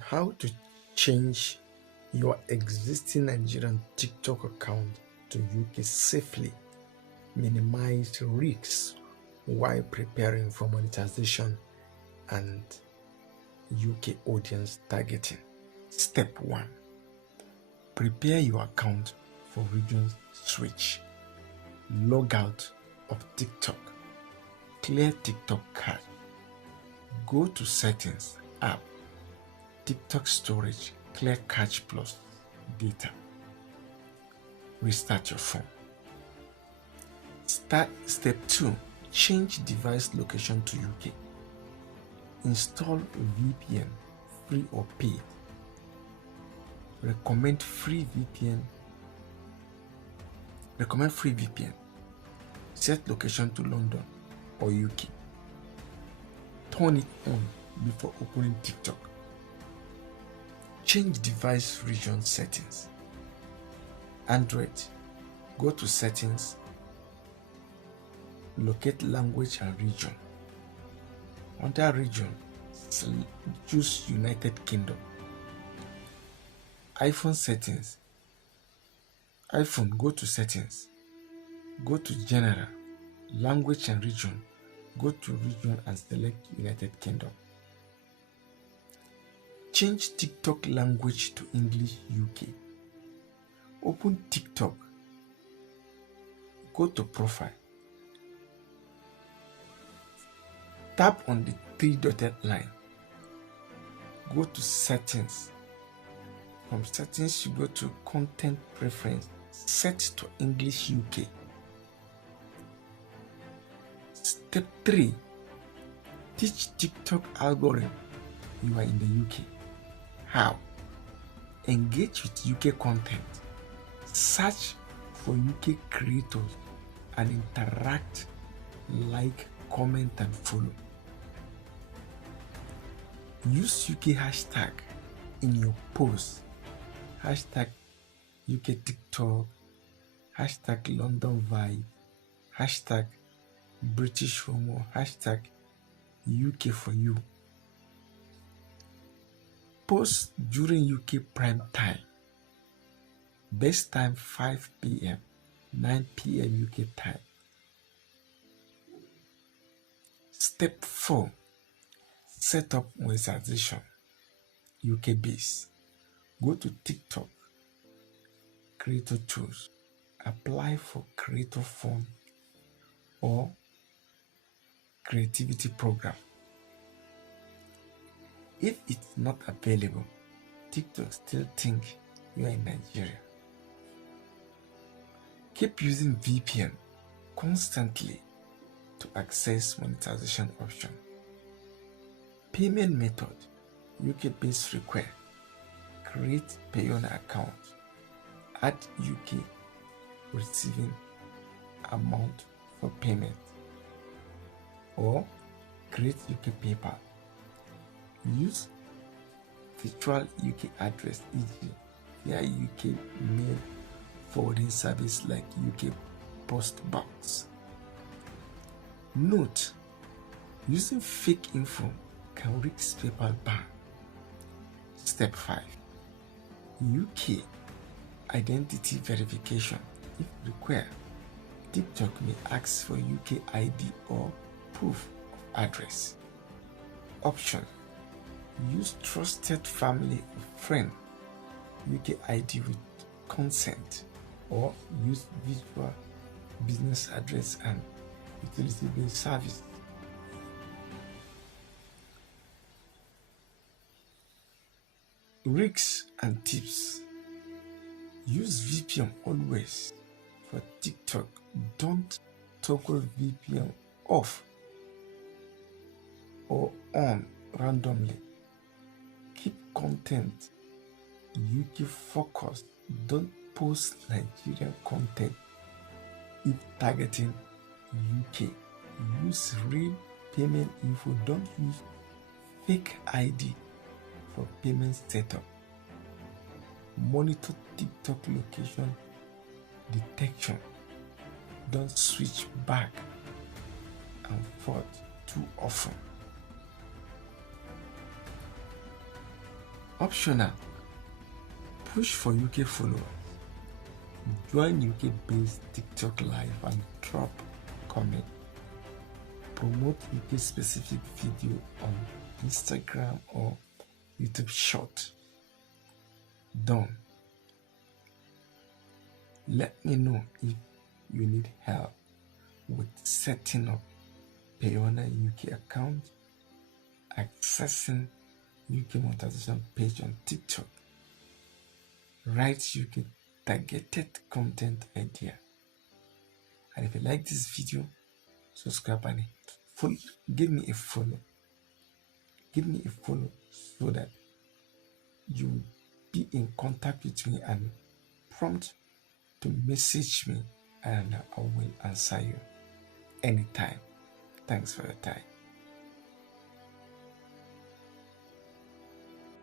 How to change your existing Nigerian TikTok account to UK safely, minimize risks while preparing for monetization and UK audience targeting. Step 1. Prepare your account for region switch. Log out of TikTok. Clear TikTok cache. Go to Settings, App, TikTok Storage, Clear Cache Plus Data. Restart your phone. Step 2. Change device location to UK. Install VPN, free or paid. Recommend free VPN. Set location to London or UK. Turn it on before opening TikTok. Change device region settings. Android, go to Settings, locate language and region. Under region, choose United Kingdom. iPhone settings. iPhone, go to Settings, go to General, Language and Region, go to Region and select United Kingdom. Change TikTok language to English UK. Open TikTok, go to Profile, tap on the three-dotted line, go to Settings. From Settings, you go to Content Preference, set to English UK. Step 3. Teach TikTok algorithm you are in the UK. How? Engage with UK content. Search for UK creators and interact, like, comment, and follow. Use UK hashtag in your posts. Hashtag UK TikTok, hashtag London Vibe, hashtag British Homo, hashtag UK for you. Post during UK prime time. Best time 5 p.m., 9 p.m. UK time. Step 4. Set up monetization. UK base. Go to TikTok, Creator Tools, apply for Creator Fund or Creativity Program. If it's not available, TikTok still think you are in Nigeria. Keep using VPN constantly to access monetization option. Payment method, UK-based require. Create Payoneer account. Add UK receiving amount for payment. Or create UK PayPal. Use virtual UK address, e.g. via UK mail forwarding service like UK Post Box. Note, using fake info can risk PayPal ban. Step 5. UK identity verification. If required, TikTok may ask for UK ID or proof of address. Option: use trusted family or friend UK ID with consent, or use visual business address and utility-based service. Risks and tips. Use VPN always. For TikTok, don't toggle VPN off or on randomly. Keep content UK focused. Don't post Nigerian content if targeting UK. Use real payment info. Don't use fake ID for payment setup. Monitor TikTok location detection. Don't switch back and forth too often. Optional, push for UK followers. Join UK-based TikTok live and drop comment. Promote UK-specific video on Instagram or YouTube Short. Done. Let me know if you need help with setting up Payona UK account, accessing UK monetization page on TikTok, write UK targeted content idea. And if you like this video, subscribe and follow. Give me a follow. Give me a follow so that you will be in contact with me and prompt to message me, and I will answer you anytime. Thanks for your time.